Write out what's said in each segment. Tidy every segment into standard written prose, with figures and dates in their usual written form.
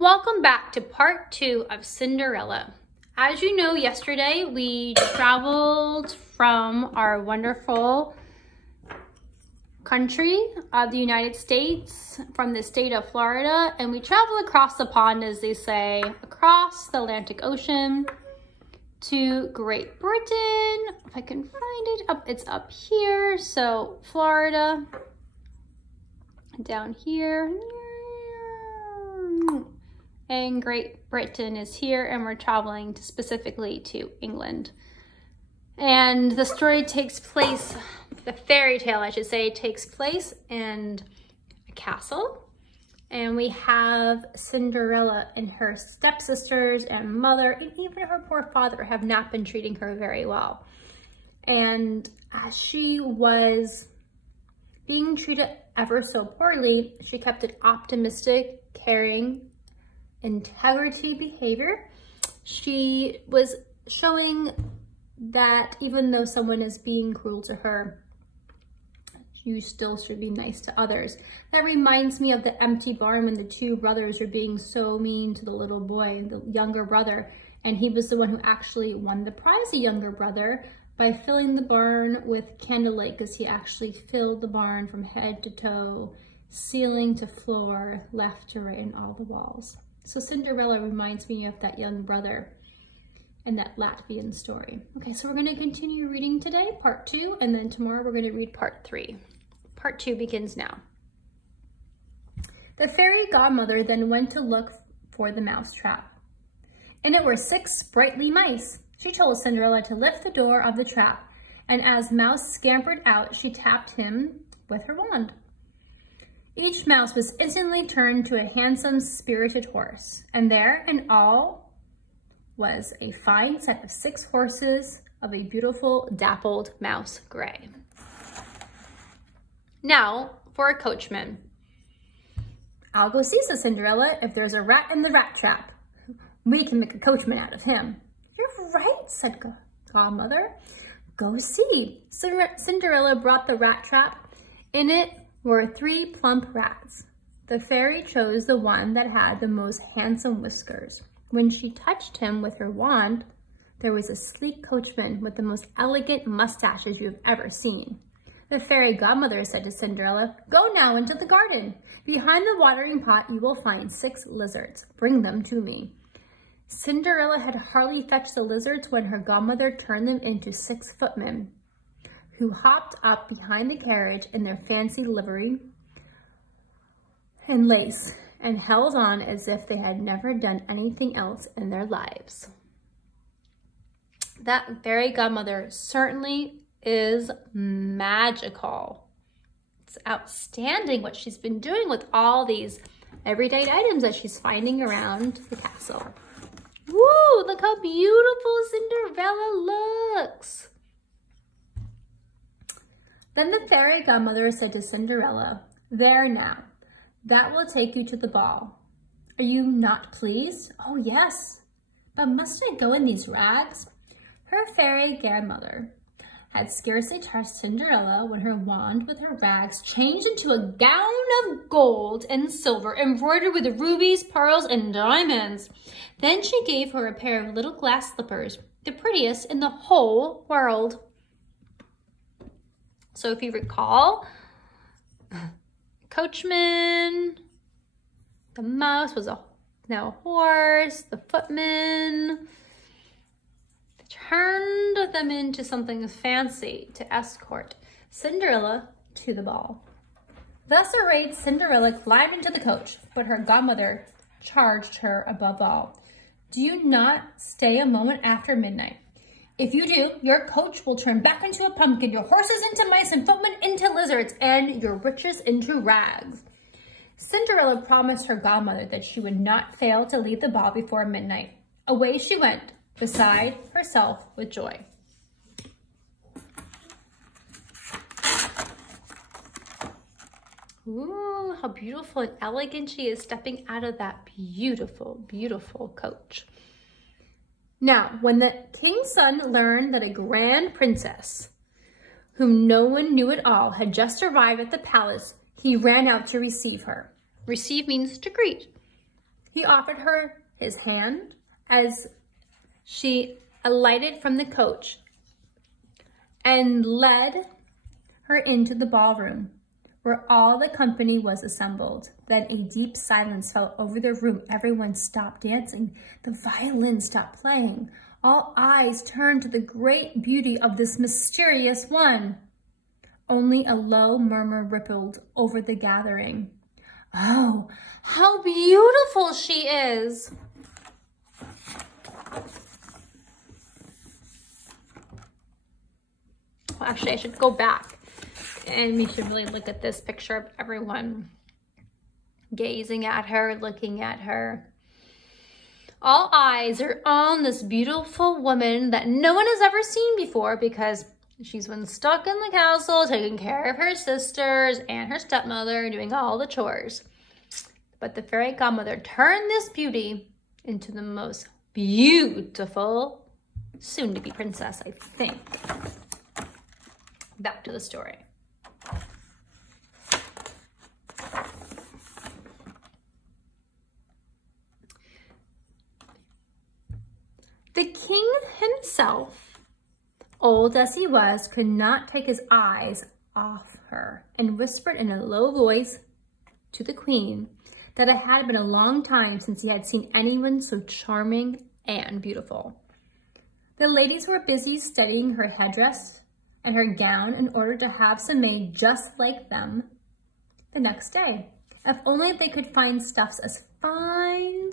Welcome back to part 2 of Cinderella. As you know, yesterday we traveled from our wonderful country of the United States, from the state of Florida, and we traveled across the pond, as they say, across the Atlantic Ocean to Great Britain. If I can find it, it's up here. So Florida, down here, and Great Britain is here, and we're traveling specifically to England. And the story takes place, the fairy tale I should say, takes place in a castle. And we have Cinderella and her stepsisters and mother, and even her poor father, have not been treating her very well. And as she was being treated ever so poorly, she kept an optimistic, caring, integrity behavior. She was showing that even though someone is being cruel to her, you still should be nice to others. That reminds me of the empty barn when the two brothers were being so mean to the little boy, the younger brother, and he was the one who actually won the prize, the younger brother, by filling the barn with candlelight, because he actually filled the barn from head to toe, ceiling to floor, left to right, and all the walls. So Cinderella reminds me of that young brother and that Latvian story. Okay, so we're going to continue reading today, part 2, and then tomorrow we're going to read part 3. Part 2 begins now. The fairy godmother then went to look for the mouse trap. In it were 6 sprightly mice. She told Cinderella to lift the door of the trap, and as Mouse scampered out, she tapped him with her wand. Each mouse was instantly turned to a handsome, spirited horse, and there in all was a fine set of 6 horses of a beautiful dappled mouse gray. Now for a coachman. I'll go see, said Cinderella, if there's a rat in the rat trap. We can make a coachman out of him. You're right, said Godmother. Go see. Cinderella brought the rat trap. In it were 3 plump rats. The fairy chose the one that had the most handsome whiskers. When she touched him with her wand, there was a sleek coachman with the most elegant mustaches you have ever seen. The fairy godmother said to Cinderella, "Go now into the garden. Behind the watering pot you will find 6 lizards. Bring them to me." Cinderella had hardly fetched the lizards when her godmother turned them into 6 footmen, who hopped up behind the carriage in their fancy livery and lace, and held on as if they had never done anything else in their lives. That fairy godmother certainly is magical. It's outstanding what she's been doing with all these everyday items that she's finding around the castle. Woo, look how beautiful Cinderella looks. Then the fairy godmother said to Cinderella, "There now, that will take you to the ball. Are you not pleased?" "Oh yes, but must I go in these rags?" Her fairy godmother had scarcely touched Cinderella when her wand with her rags changed into a gown of gold and silver embroidered with rubies, pearls, and diamonds. Then she gave her a pair of little glass slippers, the prettiest in the whole world. So if you recall, coachman, the mouse was now a horse, the footman turned them into something fancy to escort Cinderella to the ball. Thus arrayed, Cinderella climbed into the coach, but her godmother charged her above all, "Do not stay a moment after midnight. If you do, your coach will turn back into a pumpkin, your horses into mice, and footmen into lizards, and your riches into rags." Cinderella promised her godmother that she would not fail to leave the ball before midnight. Away she went, beside herself with joy. Ooh, how beautiful and elegant she is stepping out of that beautiful, beautiful coach. Now, when the king's son learned that a grand princess, whom no one knew at all, had just arrived at the palace, he ran out to receive her. Receive means to greet. He offered her his hand as she alighted from the coach and led her into the ballroom, where all the company was assembled. Then a deep silence fell over the room. Everyone stopped dancing. The violin stopped playing. All eyes turned to the great beauty of this mysterious one. Only a low murmur rippled over the gathering. "Oh, how beautiful she is!" Well, actually, I should go back and we should really look at this picture of everyone gazing at her, looking at her. All eyes are on this beautiful woman that no one has ever seen before because she's been stuck in the castle, taking care of her sisters and her stepmother, doing all the chores. But the fairy godmother turned this beauty into the most beautiful soon-to-be princess, I think. Back to the story. The king himself, old as he was, could not take his eyes off her and whispered in a low voice to the queen that it had been a long time since he had seen anyone so charming and beautiful. The ladies were busy studying her headdress and her gown in order to have some made just like them the next day. If only they could find stuffs as fine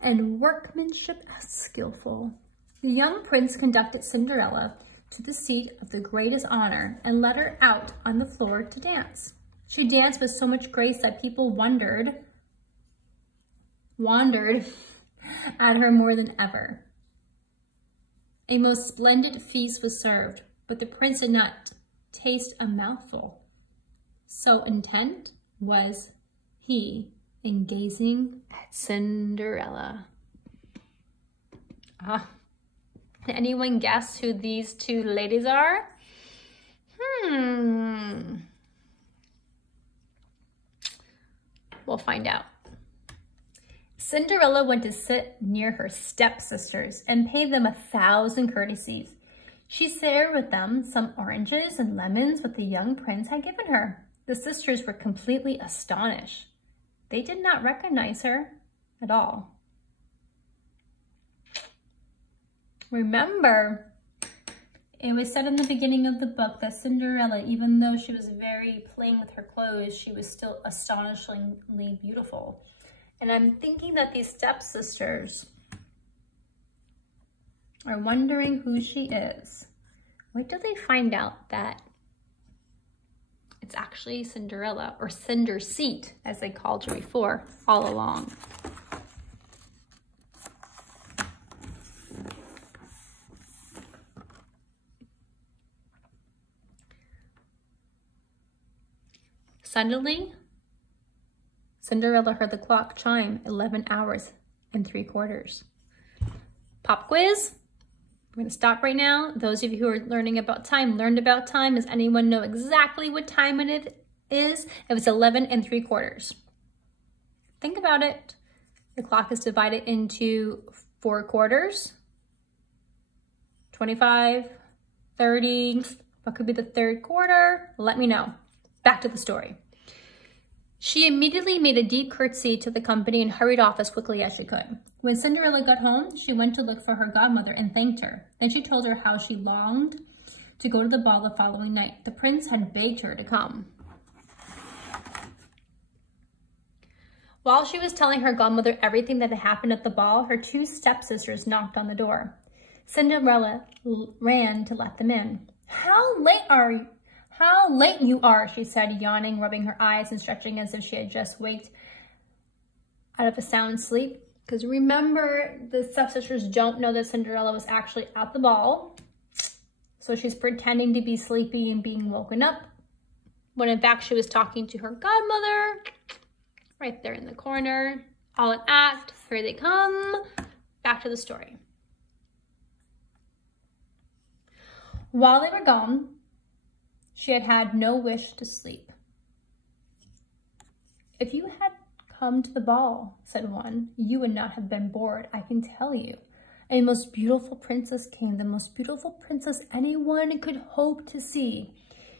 and workmanship as skillful. The young prince conducted Cinderella to the seat of the greatest honor and led her out on the floor to dance. She danced with so much grace that people wandered at her more than ever. A most splendid feast was served, but the prince did not taste a mouthful. So intent was he in gazing at Cinderella. Can anyone guess who these two ladies are? We'll find out. Cinderella went to sit near her stepsisters and pay them 1,000 courtesies. She shared with them some oranges and lemons that the young prince had given her. The sisters were completely astonished. They did not recognize her at all. Remember, it was said in the beginning of the book that Cinderella, even though she was very plain with her clothes, she was still astonishingly beautiful. And I'm thinking that these stepsisters are wondering who she is. Wait till they find out that it's actually Cinderella, or Cinder Seat, as they called her before, all along. Suddenly, Cinderella heard the clock chime 11 hours and 3/4. Pop quiz. We're going to stop right now. Those of you who are learning about time, learned about time. Does anyone know exactly what time it is? It was 11 3/4. Think about it. The clock is divided into 4 quarters. 25, 30. What could be the 3rd quarter? Let me know. Back to the story. She immediately made a deep curtsy to the company and hurried off as quickly as she could. When Cinderella got home, she went to look for her godmother and thanked her. Then she told her how she longed to go to the ball the following night. The prince had begged her to come. While she was telling her godmother everything that had happened at the ball, her 2 stepsisters knocked on the door. Cinderella ran to let them in. How late you are, she said, yawning, rubbing her eyes and stretching as if she had just waked out of a sound sleep. Because remember, the stepsisters don't know that Cinderella was actually at the ball. So she's pretending to be sleepy and being woken up, when in fact she was talking to her godmother, right there in the corner. All an act, here they come. Back to the story. While they were gone, she had had no wish to sleep. If you had Come to the ball, said one. You would not have been bored, I can tell you. A most beautiful princess came, the most beautiful princess anyone could hope to see.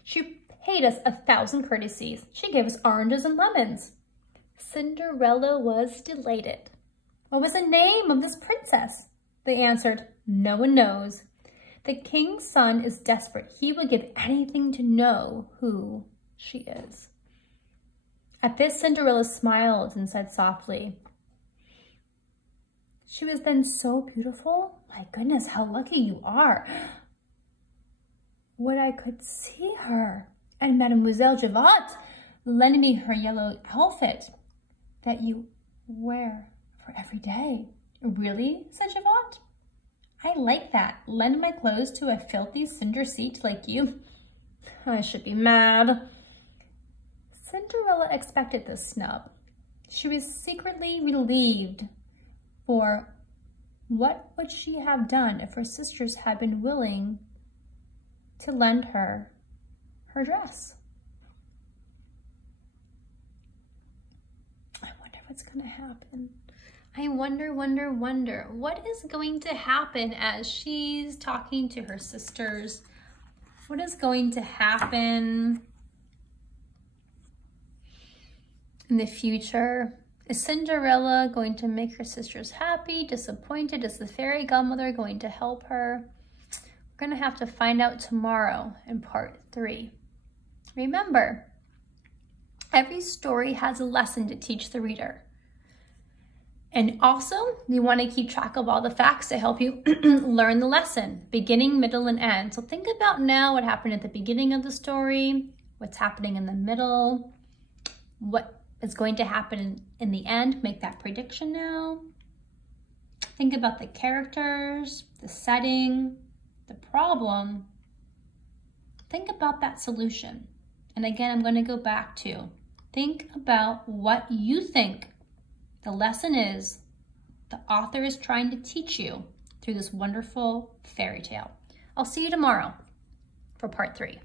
She paid us 1,000 courtesies. She gave us oranges and lemons. Cinderella was delighted. What was the name of this princess? They answered, no one knows. The king's son is desperate. He would give anything to know who she is. At this, Cinderella smiled and said softly, she was then so beautiful? My goodness, how lucky you are. Would I could see her. And Mademoiselle Javot lend me her yellow outfit that you wear for every day. Really, said Javot. I like that. Lend my clothes to a filthy cinder seat like you. I should be mad. Cinderella expected this snub. She was secretly relieved, for what would she have done if her sisters had been willing to lend her her dress? I wonder what's going to happen. I wonder, what is going to happen as she's talking to her sisters? What is going to happen in the future? Is Cinderella going to make her sisters happy, disappointed? Is the fairy godmother going to help her? We're going to have to find out tomorrow in part 3. Remember, every story has a lesson to teach the reader. And also, you want to keep track of all the facts to help you learn the lesson, beginning, middle, and end. So think about now what happened at the beginning of the story, what's happening in the middle, what is going to happen in the end. Make that prediction now. Think about the characters, the setting, the problem. Think about that solution. And again, I'm going to go back to think about what you think the lesson is the author is trying to teach you through this wonderful fairy tale. I'll see you tomorrow for part 3.